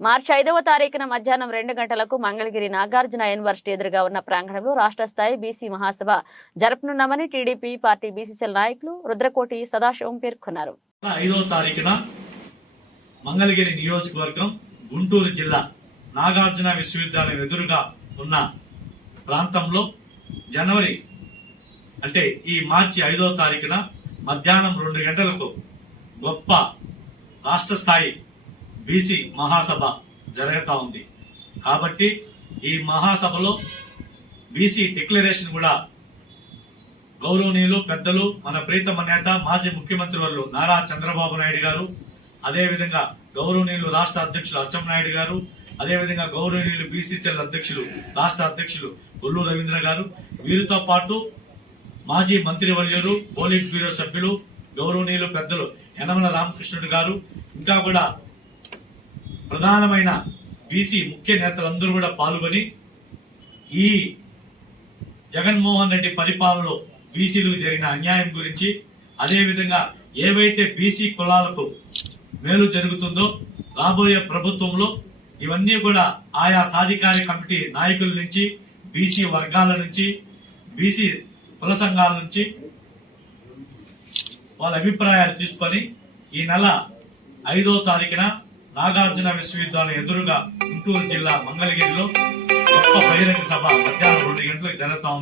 మార్చి ఐదవ తారీఖున మధ్యాహ్నం రెండు గంటలకు మంగళగిరి నాగార్జున యూనివర్సిటీ ఎదురుగా ఉన్న ప్రాంగణంలో రాష్ట్ర స్థాయి బీసీ మహాసభ జరపనున్నామని టీడీపీ పార్టీ బీసీసీఎల్ నాయకులు రుద్రకోటి సదాశివం పేర్కొన్నారు. ఐదవ తారీఖున మంగళగిరి నియోజకవర్గం గుంటూరు జిల్లా నాగార్జున విశ్వవిద్యాలయం ఎదురుగా ఉన్న ప్రాంతంలో జనవరి అంటే ఈ మార్చి ఐదవ తారీఖున మధ్యాహ్నం రెండు గంటలకు గొప్ప రాష్ట్ర స్థాయి బీసీ మహాసభ జరుగుతూ ఉంది. కాబట్టి ఈ మహాసభలో బీసీ డిక్లరేషన్ కూడా గౌరవనీయులు పెద్దలు మన ప్రీతమ నేత మాజీ ముఖ్యమంత్రి వర్లు నారా చంద్రబాబు నాయుడు గారు అదేవిధంగా గౌరవనీయులు రాష్ట్ర అధ్యక్షులు అచ్చెన్నాయుడు గారు అదేవిధంగా గౌరవనీయులు బీసీసీఎల్ అధ్యక్షులు రాష్ట్ర అధ్యక్షులు గొల్లు రవీంద్ర గారు వీరితో పాటు మాజీ మంత్రి వర్యులు పోలిట్ బ్యూరో సభ్యులు గౌరవనీయులు పెద్దలు యనమల రామకృష్ణుడు గారు ఇంకా కూడా ప్రధానమైన బీసీ ముఖ్య నేతలందరూ కూడా పాల్గొని ఈ జగన్మోహన్ రెడ్డి పరిపాలనలో బీసీలకు జరిగిన అన్యాయం గురించి అదేవిధంగా ఏవైతే బీసీ కులాలకు మేలు జరుగుతుందో రాబోయే ప్రభుత్వంలో ఇవన్నీ కూడా ఆయా సాధికారి కమిటీ నాయకుల నుంచి బీసీ వర్గాల నుంచి బీసీ కుల సంఘాల నుంచి వాళ్ళ అభిప్రాయాలు తీసుకొని ఈ నెల ఐదో తారీఖున నాగార్జున విశ్వవిద్యాలయం ఎదురుగా గుంటూరు జిల్లా మంగళగిరిలో గొప్ప బహిరంగ సభ మధ్యాహ్నం రెండు గంటలకు జరుగుతా ఉంది.